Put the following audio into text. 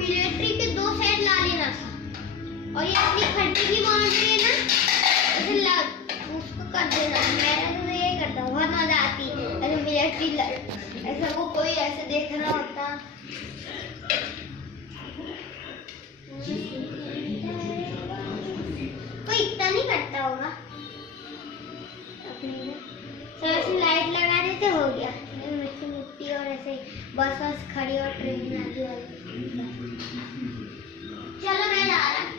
Military के 2 set ला लेना था। और ये अपनी खड्डी की बाउंड्री है ना, इसे उसको कर देना। मैं तो ये करता हूँ, बहुत मजा आती है ऐसे मिलिट्री ऐसा वो कोई ऐसे देख रहा होता। कोई इतना नहीं करता होगा। तो ऐसे लाइट लगा देते, हो गया। मिट्टी मिट्टी और ऐसे बस बस खड़ी और ट्रेन आती है। चलो मैं जा रहा हूँ।